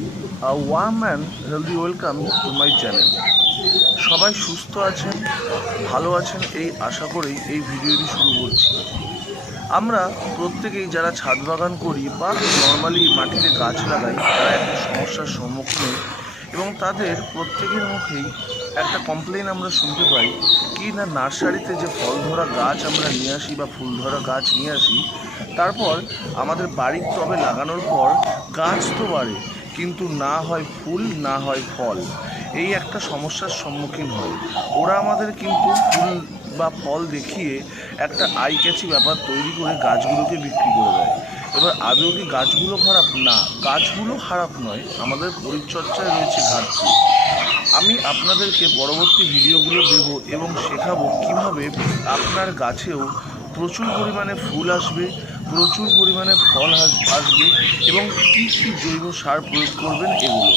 A warm and healthy welcome to my channel. সবাই সুস্থ আছেন, ভালো আছেন এই আশা করেই এই ভিডিওটি শুরু করছি। আমরা প্রত্যেকেই যারা ছাদ বাগান করি বা নর্মালি মাটিতে গাছ লাগাই তারা একটা সমস্যার সম্মুখীন হই এবং তাদের প্রত্যেকের মুখেই একটা কমপ্লেন আমরা শুনতে পাই কি না, নার্সারিতে যে ফল ধরা গাছ আমরা নিয়ে আসি বা ফুল ধরা গাছ নিয়ে আসি, তারপর আমাদের বাড়ির টবে লাগানোর পর গাছ তো বাড়ে কিন্তু না হয় ফুল না হয় ফল। এই একটা সমস্যার সম্মুখীন হয়। ওরা আমাদের কিন্তু ফুল বা ফল দেখিয়ে একটা আই ক্যাচি ব্যাপার তৈরি করে গাছগুলোকে বিক্রি করে দেয়। এবার আদৌ কি গাছগুলো খারাপ? না, গাছগুলো খারাপ নয়, আমাদের পরিচর্যায় রয়েছে ঘাটতি। আমি আপনাদেরকে পরবর্তী ভিডিওগুলো দেব এবং শেখাবো কিভাবে আপনার গাছেও প্রচুর পরিমাণে ফুল আসবে, প্রচুর পরিমাণে ফল আসবে এবং কী কী জৈব সার প্রয়োগ করবেন এগুলো।